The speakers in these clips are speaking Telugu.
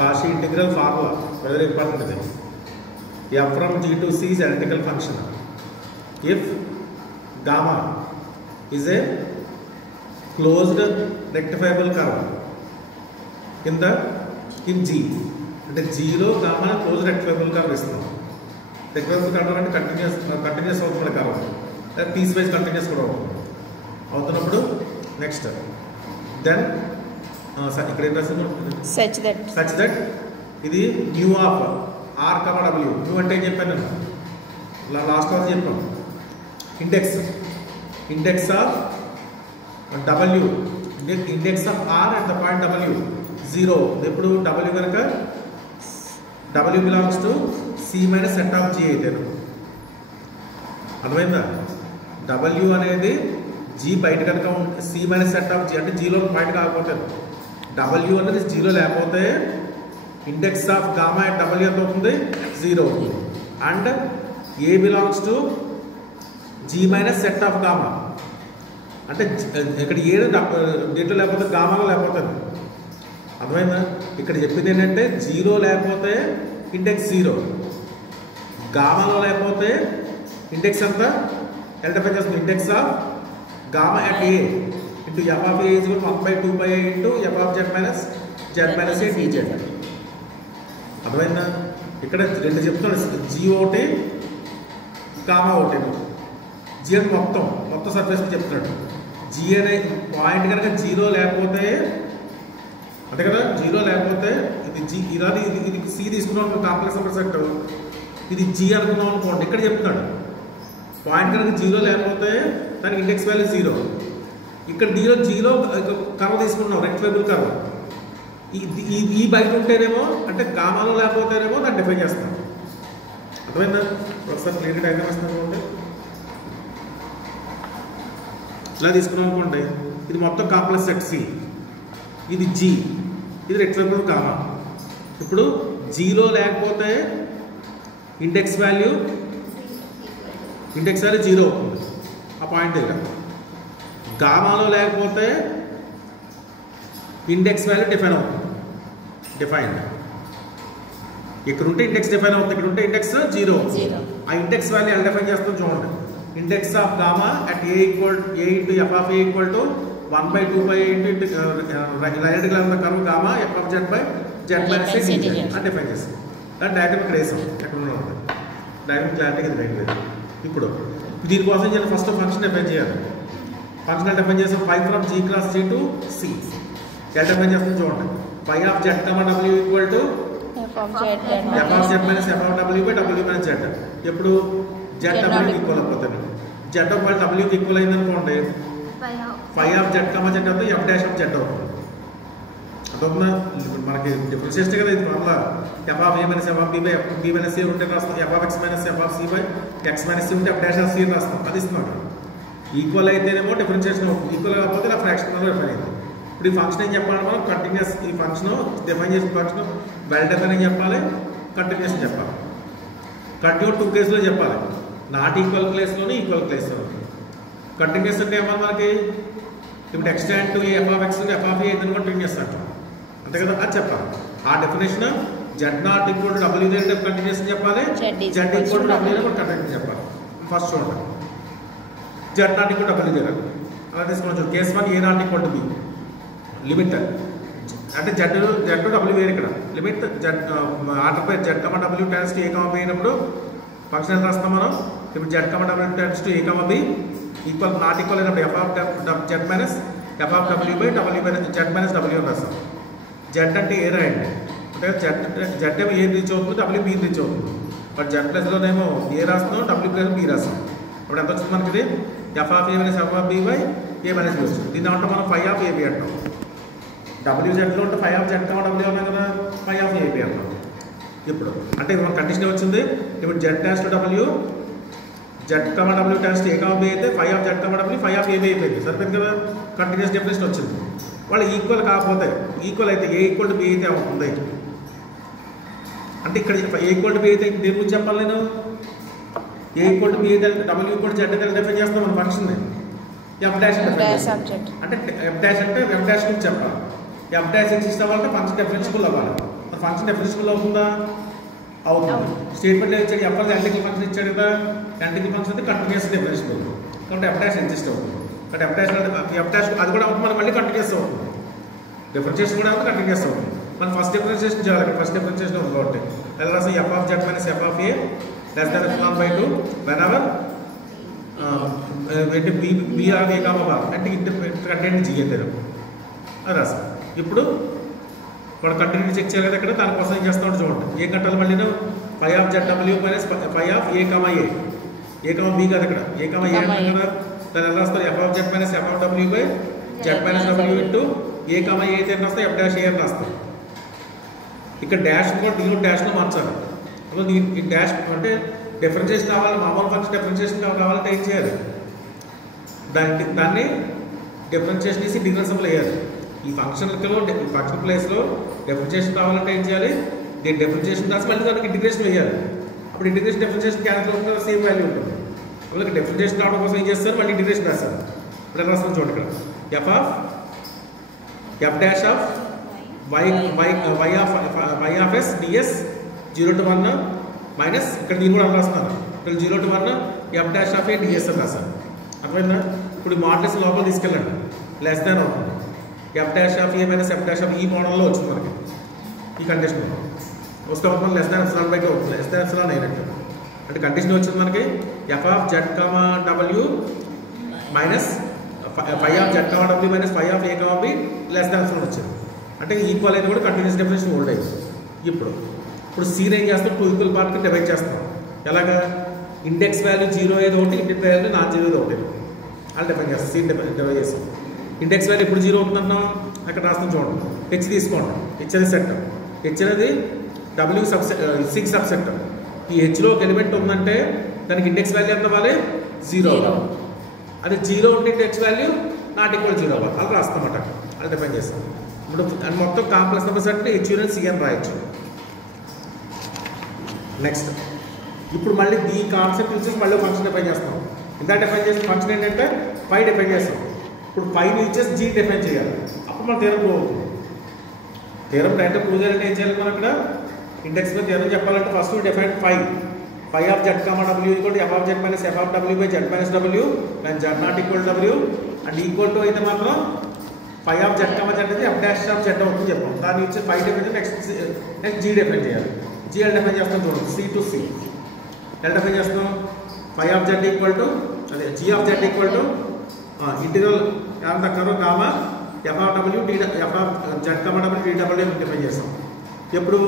Cauchy integral formula, very important thing. F from G to C is identical function. If gamma is a closed rectifiable curve in G, అంటే జీలో గామా క్లోజ్ రెక్టిఫైబుల్ కర్వ్ ఇస్తున్నాం. రెక్టిఫైబుల్ కర్వ్ అంటే కంటిన్యూస్ అవుతుంది కర్వ్, పీస్ వైజ్ కంటిన్యూస్ కూడా అవుతున్నప్పుడు నెక్స్ట్ దెన్ ఇక్కడ ఏం రాసింది సచ్ దట్ ఇది nu of R comma W. Nu అంటే ఏం చెప్పాను నేను లాస్ట్ క్లాస్ చెప్పాను. Index of W, index of R at the point W 0. ఎప్పుడు డబ్ల్యూ కనుక W belongs to C minus set of G అయితే అర్థమైందా. డబ్ల్యూ అనేది జీ బయట కనుక C minus set of G అంటే జీలో బయట కాకపోతే డబ్ల్యూ అనేది జీలో లేకపోతే index of gamma at W ఎంత అవుతుంది 0. And A belongs to G minus set of gamma అంటే ఇక్కడ ఏ దీంట్లో లేకపోతే గామాలో లేకపోతే అర్థమైందా. ఇక్కడ చెప్పింది ఏంటంటే జీరో లేకపోతే ఇండెక్స్ 0, గామాలో లేకపోతే ఇండెక్స్ అంతా ఎల్టఫై చేస్తుంది. Index of gamma at A into F of A is 1/2 into F of Z minus A dz. అర్థమైందా. ఇక్కడ రెండు చెప్తున్నాడు, జీ ఒకటి గామా ఒకటి. జీ అని మొత్తం సర్ఫేస్ చెప్తున్నాడు. జీ అనే పాయింట్ కనుక జీరో లేకపోతే అంతే కదా, జీరో లేకపోతే ఇది జీ ఇరాది ఇది సి తీసుకున్నాం కాంప్లెక్స్ నెంబర్ సెట్, ఇది జీ అనుకున్నాం అనుకోండి. ఇక్కడ చెప్తున్నాడు పాయింట్ కనుక జీరో లేకపోతే దానికి ఇండెక్స్ వాల్యూ 0. ఇక్కడ జీరో కర్వ్ తీసుకున్నాం రెక్టిఫైబుల్ కర్వ్. ఈ బయట ఉంటేనేమో అంటే గామాలో లేకపోతేనేమో దాన్ని డిఫైన్ చేస్తాం. అర్థమైందా. ఒకసారి క్లియర్ డయాగ్రామ్ ఇస్తాను అనుకోండి. ఇలా తీసుకున్నాం అనుకోండి, ఇది మొత్తం కాంప్లెక్స్ సెట్ సి, ఇది జీ, ఇది రెక్టిఫైబుల్ గామా. ఇప్పుడు జీలో లేకపోతే ఇండెక్స్ వాల్యూ 0 అవుతుంది ఆ పాయింట్ దగ్గర. గామాలో లేకపోతే ఇండెక్స్ వాల్యూ డిఫైన్డ్. ఇక్కడ ఉంటే ఇండెక్స్ డిఫైన్ అవుతుంది, ఇక్కడ ఉంటే ఇండెక్స్ 0 అవుతుంది. ఆ ఇండెక్స్ వాల్యూ ఎలా డిఫైన్ చేస్తాం చూడండి. Index of gamma at A into F of A equal to 1/2 into right curve gamma F of Z by Z minus A dz అని డిఫైన్ చేస్తాం. దాని డయాగ్రామ్ ఇక్కడ వేసాం, ఎక్కడ ఉంటుంది డయాగ్రామ్ క్లారిటీగా ఇది రైట్. ఇప్పుడు దీనికోసం నేను ఫస్ట్ ఫంక్షన్ డిఫైన్ చేయాలి. ఫంక్షన్ డిఫైన్ చేస్తాం 5 from G cross G to C. ఎలా డిఫైన్ చేస్తాం చూడండి. 5 of Z comma W equal to F of Z minus F of W by W minus Z. ఎప్పుడు జెడ్ డబ్ల్యూకి ఈక్వల్ అయిపోతుంది. జెడ్ ఆఫ్ డబ్ల్యూకి ఈక్వల్ అయింది అనుకోండి, 5 ఆఫ్ జెడ్ కమా జెడ్ అవుతుంది, ఎఫ్ డాష్ ఆఫ్ జెడ్ అవుతుంది. అదొక మనకి డిఫరెన్షియేషన్ కదా ఇది. వల్ల F of A minus F of B minus A ఉంటే రాస్తాం, F of X minus F of C by X minus C ఉంటే ఎఫ్ డాష్ ఆఫ్ సి రాస్తాం. అది ఇస్తున్నాడు. ఈక్వల్ అయితేనేమో డిఫరెన్షియేషన్ అవుతుంది, ఈక్వల్ కాకపోతే ఇలా ఫ్రాక్షన్ డిఫైన్ అయింది. ఇప్పుడు ఈ ఫంక్షన్ ఏం చెప్పాలి మనం, కంటిన్యూస్. ఈ ఫంక్షన్ డిఫైన్ చేసిన ఫంక్షన్ వెల్ డిఫైన్ అని చెప్పాలి, కంటిన్యూస్ అని చెప్పాలి. కంటిన్యూ 2 కేసులో చెప్పాలి, నాట్ ఈక్వల్ ప్లేస్లోని ఈక్వల్ ప్లేస్లో. కంటిన్యూస్ అంటే ఏమన్నా మనకి ఇప్పుడు extend to F of X F of A ఏదైనా కంటిన్యూస్ అంటాం అంతే కదా, అది చెప్పాలి. ఆ definition Z not equal to W అంటే కంటిన్యూస్ చెప్పాలి, జెడ్ ఈక్వల్ టు డబ్ల్యూ కూడా కంటిన్యూస్ చెప్పాలి. ఫస్ట్ చూడండి, జెడ్ నాట్ ఈక్వల్ డబ్ల్యూ చేయాలి. అలా తీసుకోవచ్చు. Case 1 A not equal to B limit అంటే జెడ్ డబ్ల్యూ వేరు. ఇక్కడ లిమిట్ జెడ్ ఆర్డర్ పై Z comma W tends to A comma B అయినప్పుడు ఫంక్షన్ ఎంత రాస్తాం మనం. ఇప్పుడు Z comma W tends to A comma B equal not equal అయినప్పుడు F of Z minus F of W by W minus Z minus W రాస్తాం. జెడ్ అంటే ఏ రాయండి అంటే జెడ్ ఏమో ఏ రీచ్ అవుతుంది, డబ్ల్యూ బి రీచ్ అవుతుంది. బట్ జెడ్ ప్లస్లోనేమో ఏ రాస్తున్నాం, డబ్ల్యూ ప్లస్ బి రాస్తాం. ఇప్పుడు ఎంత వచ్చింది మనకి, F of A minus F of B by A minus B వచ్చింది. దీన్ని అంటే మనం 5 ఆఫ్ ఏబి అంటాం. డబ్ల్యూ జెడ్లో ఉంటే 5 ఆఫ్ జెడ్ కమా డబ్ల్యూ ఉన్నాం కదా, 5 ఆఫ్ ఏబి అంటాం. ఇప్పుడు అంటే మన కండిషన్ వచ్చింది. ఇప్పుడు Z dash to W Z comma W dash to A comma B అయితే 5 of Z comma W 5 of AB అయిపోయింది. సరిపోయింది కదా, కంటిన్యూస్ డెఫినేషన్ వచ్చింది. వాళ్ళు ఈక్వల్ కాకపోతే, ఈక్వల్ అయితే ఏ ఈక్వల్ టు బి అయితే అవుతుంది. అంటే ఇక్కడ ఏ ఈక్వల్ టు బి అయితే దేని గురించి చెప్పాలి నేను, ఏ ఈక్వల్ టు బి అయితే డబ్ల్యూ ఈక్వల్ టు జెడ్ అయితే డిఫైన్ చేస్తాం మన ఫంక్షన్. ఎఫ్ డాష్ అంటే ఎఫ్ డాష్ అంటే ఎఫ్ డాష్ గురించి చెప్పాలి. ఎఫ్ డాష్ ఎగ్జిస్ట్ అవ్వాలంటే ఫంక్షన్ డెఫినిషబుల్ అవ్వాలి. మరి ఫంక్షన్ డెఫినిషబుల్ అవుతుందా? అవుతుంది. స్టేట్మెంట్ ఇచ్చాడు, ఎఫ్ అది యాంటికల్ ఫంక్షన్ ఇచ్చాడు కదా, యాంటికల్ ఫంక్షన్ అయితే కంటిన్యూస్ డెఫినిషబుల్, కాబట్టి ఎఫ్ డాష్ ఎగ్జిస్ట్ అవుతుంది. బట్ ఎఫ్ డాష్ అది కూడా అవుతుంది, మళ్ళీ కంటిన్యూస్ అవుతుంది. డిఫరెన్షియేషన్ కూడా అవుతుంది, కంటిన్యూస్ అవుతుంది. మనం ఫస్ట్ డిఫరెన్షియేషన్ చేయాలి. ఫస్ట్ డిఫరెన్షియేషన్ ఉంది కాబట్టి ఎలా రాస్తాం? F of Z minus F of A less than (1/2) whenever B R A comma bar అంటే కంటెంట్ జీ అంటారు అది రాస్తాం. ఇప్పుడు వాడు కంటిన్యూ చెక్ చేయాలి కదా ఇక్కడ, దానికోసం ఏం చేస్తాడు చూడండి. ఏం కట్టాలి మళ్ళీ? Phi of Z W minus phi of A comma A, A comma B కాదు ఇక్కడ, ఏ కామా ఏ అంటే కదా, దాన్ని ఎలా రాస్తారు? F of Z minus F of W by Z minus W into A comma A అయితే రాస్తాయి ఎఫ్ డాష్ ఏ అని రాస్తాం. ఇక్కడ డాష్ కూడా దీని డాష్లో మార్చాలి. ఈ డాష్ అంటే డిఫరెన్షియేషన్ కావాలి, మామూలు ఫంక్షన్ డిఫరెన్షియేషన్ కావాలంటే ఏం చేయాలి? దాన్ని డిఫరెన్షియేషన్ చేసి డిఫరెన్షియబుల్ వేయాలి. ఈ ఫంక్షన్ ప్లేస్లో డిఫరెన్షియేషన్ కావాలంటే ఏం చేయాలి? దీని డిఫరెన్షియేషన్ రాసి మళ్ళీ దానికి ఇంటిగ్రేషన్ వేయాలి. అప్పుడు ఇంటిగ్రేషన్ డిఫరెన్షియేషన్ క్యాన్సిల్ అవుతుంది, సేమ్ వాల్యూ ఉంటుంది. వాళ్ళకి డిఫరెన్షియేషన్ రావడం కోసం ఏం చేస్తారు? మళ్ళీ ఇంటిగ్రేషన్ రాస్తారు. ఇప్పుడు ఎలా రాస్తాం చూడండి. ఇక్కడ F dash of y of s ds 0 to 1 minus ఇక్కడ దీన్ని కూడా రాస్తున్నాను. ఇక్కడ 0 to 1 F dash of A ds అని రాస్తాను. అర్థమైందా? ఇప్పుడు ఈ మోడల్స్ లోపల తీసుకెళ్ళండి, లెస్ దాన్ అవుతుంది. F dash of A minus F dash of ఈ మోడల్లో వచ్చింది మనకి. ఈ కండిషన్ వస్తే అవుతుంది లెస్ దాన్ ఎప్సిలాన్ బై 2 అవుతుంది, లెస్ దాన్ ఎప్సిలాన్ అయినట్టు. అంటే కండిషన్ వచ్చింది మనకి F of Z comma W minus phi of Z comma W minus phi of A comma B less than epsilon వచ్చింది. అంటే ఈక్వల్ అయితే కూడా కంటిన్యూస్ డెఫినేషన్ ఓల్డ్ అయింది. ఇప్పుడు సీన్ ఏం చేస్తాం? 2 ఈక్వల్ పార్ట్కి డివైడ్ చేస్తాం. ఎలాగా? ఇండెక్స్ వాల్యూ 0 ఏదో ఒకటి, ఇండెక్స్ వాల్యూ నాన్ 0 ఏదో ఒకటి అలా డిఫైన్ చేస్తాం. సీన్ డివైడ్ చేస్తాం. ఇండెక్స్ వాల్యూ ఎప్పుడు 0 అవుతుందన్నాం? అక్కడ రాస్తాం చూడండి. హెచ్ తీసుకోండి. హెచ్ అనేది సెట్, హెచ్ అనేది డబ్ల్యూ సిక్స్ సబ్సెట్. ఈ హెచ్లో ఒక ఎలిమెంట్ ఉందంటే దానికి ఇండెక్స్ వాల్యూ ఎంత అవ్వాలి? 0 అవ్వాలి. అది 0 ఉంటే ఇండెక్స్ వాల్యూ నాట్ ఈక్వల్ 0 అవ్వాలి. అలా రాస్తామట, అలా డిఫైన్ చేస్తాం. ఇప్పుడు మొత్తం కాంప్లెక్స్ నెంబర్స్ అంటే హెచ్ యూనియన్ సి అని రాయొచ్చు. నెక్స్ట్ ఇప్పుడు మళ్ళీ ఈ కాన్సెప్ట్ యూజ్ చేసి మళ్ళీ ఫంక్షన్ డిఫైన్ చేస్తాం. ఇంత డిఫైన్ చేసిన ఫంక్షన్ ఏంటంటే ఫై డిఫైన్ చేస్తాం. ఇప్పుడు ఫైవ్ యూజ్ చేసి జీ డిఫైన్ చేయాలి. అప్పుడు మన థీరం ప్రూవ్ అవుతుంది. థీరం డైరెక్ట్ ప్రూవ్ చేయాలంటే ఏం చేయాలి? మనం ఇక్కడ ఇండెక్స్ మీద థీరం చెప్పాలంటే first define phi of Z comma W equal to F of Z minus F of W by Z minus W and Z not equal W and equal to అయితే మాత్రం phi of Z comma Z అయితే ఎఫ్ డాష్ ఆఫ్ జెడ్ అవుతుంది చెప్పాం. దాన్ని ఇచ్చి five define next G define చేయాలి. జీ ఎల్ డిఫైన్ చేస్తాం చూడండి. సి టు సి ఎలా డిఫైన్ చేస్తాం? Phi of Z equal to అదే G of Z equal to integral ఎంత కరో comma F of W D F of Z comma W D W define చేస్తాం. ఎప్పుడు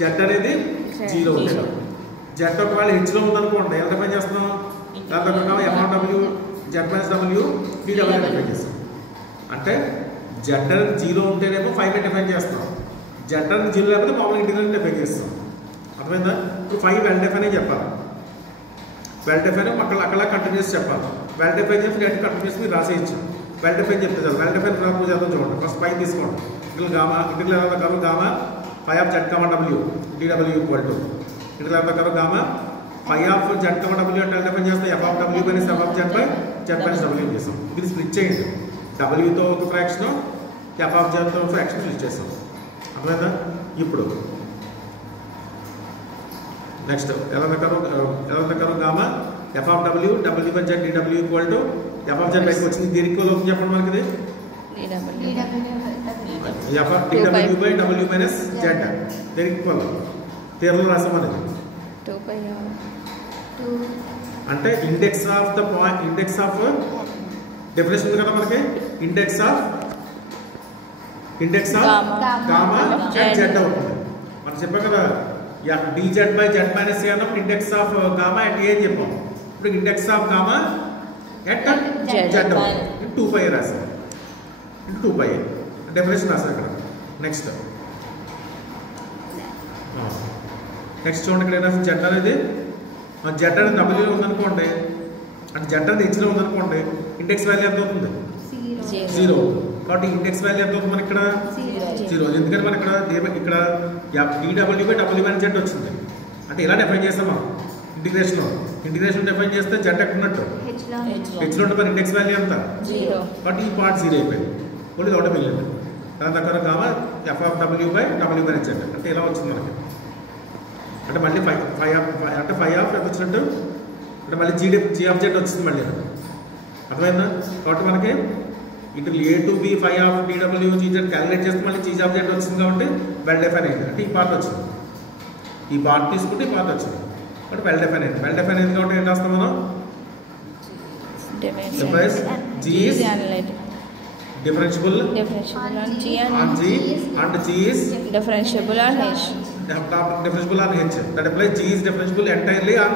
జెడ్ అనేది 0 ఉంటుంది. జెడ్ ఒకవేళ హెచ్లో ఉందనుకోండి ఎలా డిఫైన్ చేస్తున్నాం? దాంతో comma F of W Z minus W D W define చేస్తాం. అంటే జెడ్ అనేది 0 ఉంటేనేమో 5 డిఫైన్ చేస్తాం. జెడ్ అనేది 0 లేకపోతే మామూలు ఇంటిగ్రల్ డిఫైన్ చేస్తాం. అర్థమైందా? ఇప్పుడు 5 వెల్ డిఫైన్ చెప్పాలి. వెల్ డిఫైన్ అక్కడ కంటిన్యూస్ చెప్పాలి. వెల్ డిఫైన్ చెప్పి డైరెక్ట్ కంటిన్యూస్ మీరు రాసేయచ్చు. వెల్ డిఫైన్ చెప్తే చాలు. వెల్ డిఫైన్ రాకపోతే చేద్దాం చూడండి. ఫస్ట్ 5 తీసుకోండి. ఇంటిగ్రల్ ఎంత కరు gamma phi of Z comma W D W equal to integral ఎంత కరు gamma phi of Z comma W అంటే డిఫైన్ చేస్తాం F of W minus F of Z by Z minus W చేస్తాం. ఇది స్ప్లిట్ చేయండి. డబ్ల్యూతో ఒక ఫ్రాక్షన్ ఎఫ్ ఆఫ్ జెడ్తో ఒక ఫ్రాక్షన్ స్ప్లిట్ చేస్తాం. అర్థమైందా? ఇప్పుడు నెక్స్ట్ ఎలా కరు gamma F of W W by Z D W equal to F of Z బైకి వచ్చింది. దీని ఈక్వల్ అవుతుంది చెప్పండి మనకి. ఇది F of D W by W minus Z దీనికి ఈక్వల్ తీర్లో రాసాం అనేది. అంటే index of the point index of definition ఉంది కదా మనకి. ఇండెక్స్ ఆఫ్ గామా జెడ్ అవుతుంది. మనం చెప్పాం కదా dz by z minus a అన్నప్పుడు index of gamma at a అని చెప్పాం. ఇప్పుడు index of gamma at z అవుతుంది. 2π రాసాం. 2π డెఫినేషన్ రాసాం ఇక్కడ. నెక్స్ట్ చూడండి ఇక్కడ ఏదైనా జెడ్ అనేది జెడ్ అనేది డబ్ల్యూలో ఉందనుకోండి, అంటే జెడ్ అనేది హెచ్లో ఉందనుకోండి, ఇండెక్స్ వాల్యూ ఎంత అవుతుంది? 0. కాబట్టి ఇండెక్స్ వాల్యూ ఎంత అవుతుంది మనకి ఇక్కడ? 0. ఎందుకంటే మన ఇక్కడ W by W minus Z వచ్చింది. అంటే ఇలా డిఫైన్ చేస్తాం మనం ఇంటిగ్రేషన్ డిఫైన్ చేస్తే జెడ్ ఎక్కడ ఉన్నట్టు హెచ్లో ఉంటే మన ఇండెక్స్ వాల్యూ ఎంత? కాబట్టి ఈ పార్ట్ 0 అయిపోయింది. ఓన్లీ ఒకటి మిగిలింది. దాని దగ్గర gamma F of W by W by H అంటే ఇలా వచ్చింది మనకి. అంటే మళ్ళీ ఫైవ్ ఆఫ్ ఎంత వచ్చినట్టు అంటే మళ్ళీ జీ ఆఫ్ జెడ్ వచ్చింది మళ్ళీ. అర్థమైందా? కాబట్టి మనకి ఇటు A to B five of W GZ calculate చేస్తే మళ్ళీ జీ ఆఫ్ జెడ్ వచ్చింది కాబట్టి వెల్ డిఫైన్ అయింది. అంటే ఈ పార్ట్ వచ్చింది, ఈ పార్ట్ తీసుకుంటే ఈ పార్ట్ వచ్చింది కాబట్టి వెల్ డిఫైన్ అయింది. వెల్ డిఫైన్ అయింది కాబట్టి ఏం రాస్తాం మనం? G is differentiable on G and G is differentiable on H. Differentiable on H. That implies G is differentiable entirely on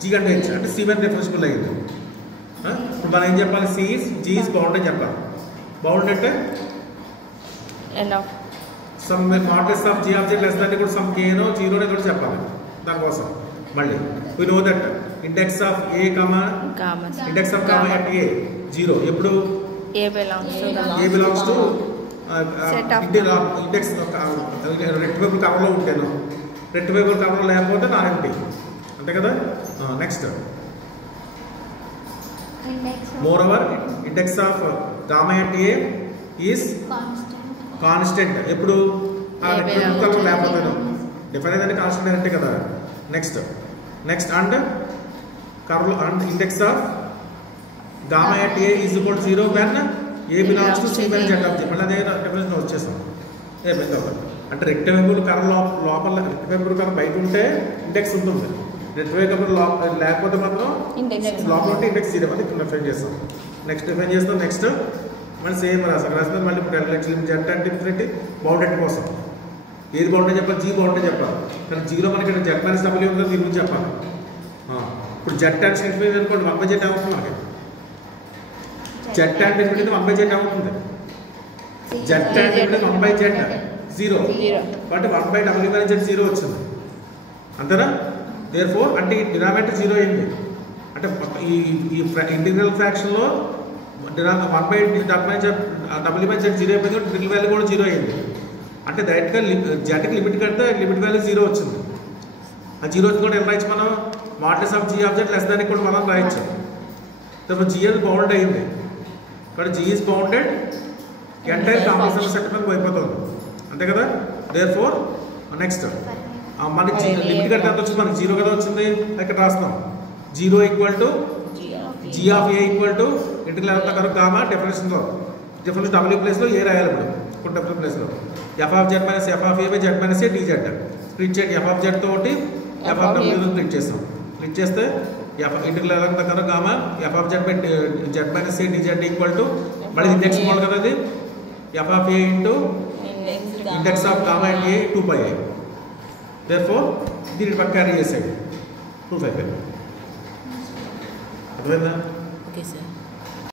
G and H. అంటే C1 differentiable అయ్యింది. ఇప్పుడు మనం ఏం చెప్పాలి? G is bound అని చెప్పాలి. Bound అంటే some modulus of G of Z less than equal to some K no 0 అని కూడా చెప్పాలి. దానికోసం మళ్ళీ we know that index of A comma index of comma at A 0 ఎప్పుడు A belongs to set of index రెక్టిఫైబుల్ కవర్లో ఉంటాను, రెక్టిఫైబుల్ కవర్లో లేకపోతే నాన్ ఎంప్టీ అంతే కదా. Next more over index of gamma at A is constant ఎప్పుడు రెక్టిఫైబుల్ కవర్లో లేకపోతే డిఫైన్ అంటే కాన్స్టెంట్ అంటే కదా. Next and curve and index of gamma at A is equal to 0 when A belongs to C by Z of G. మళ్ళీ అదే డెఫినేషన్ వచ్చేసాం. అంటే రెక్టిఫైబుల్ కర్వ్ లోపల రెక్టిఫైబుల్ కర్వ్ బయట ఉంటే ఇండెక్స్ ఉంటుంది, రెక్టిఫైబుల్ లేకపోతే మాత్రం లోపల ఉంటే ఇండెక్స్ 0 అని ఇక్కడ డిఫైన్ చేస్తాం. నెక్స్ట్ మళ్ళీ సేమ్ రాసిన మళ్ళీ ఇప్పుడు జెట్ అంటే ఇన్ఫినిటీ బౌండెడ్ కోసం ఏది బౌండెడ్ చెప్పాలి? G బౌండెడ్ చెప్పాలి. కానీ జీరో మనకి ఇక్కడ జెడ్ మైనస్ డబ్ల్యూ ఉందో దీని గురించి చెప్పాలి. ఇప్పుడు జెడ్ అండ్ ఇన్ఫినిటీ అనుకోండి 1/z అవుతుంది మనకి. జెడ్ అండ్ ఇన్ఫినిటీ 1/z అవుతుంది. జెడ్ అండ్ ఇన్ఫినిటీ 1/z 0 కాబట్టి 1/w/z 0 వచ్చింది అంతేనా. దేర్ఫోర్ అంటే ఈ డినామినేటర్ 0 అయింది. అంటే ఈ ఇంటిగ్రల్ ఫ్రాక్షన్లో 1/w/z 0 అయిపోయింది, ట్రిపుల్ వాల్యూ కూడా 0 అయింది. అంటే డైరెక్ట్గా జెడ్కి లిమిట్ కడితే లిమిట్ వాల్యూ 0 వచ్చింది. ఆ 0 వచ్చి కూడా ఏం రాయొచ్చు మనం? Modulus of G of Z less than కూడా మనం రాయొచ్చు. ఇప్పుడు G is బౌండ్ అయింది కాబట్టి G is bounded entire complex set మీద అయిపోతుంది అంతే కదా. దేర్ఫోర్ నెక్స్ట్ మనకి లిమిట్ కడితే ఎంత వచ్చింది? మనకి 0 కదా వచ్చింది. ఇక్కడ రాస్తాం 0 equal to G of A equal to ఇంటికి కనుక గామా డిఫరెన్స్లో W ప్లేస్లో ఏ రాయాలి ఇప్పుడు W ప్లేస్లో f of z minus f of a by z minus a dz split చేయండి. f of z తోటి f of w స్ప్లిట్ చేస్తాం. స్ప్లిట్ చేస్తే ఇంటిగ్రల్ కనుక gamma f of z by z minus a dz equal to మళ్ళీ ఇండెక్స్ మోడల్ కదా అది f of a into index of gamma at a 2πi. Therefore దీన్ని పక్క క్యారీ చేసేది 2π. అర్థమైందా? Okay sir.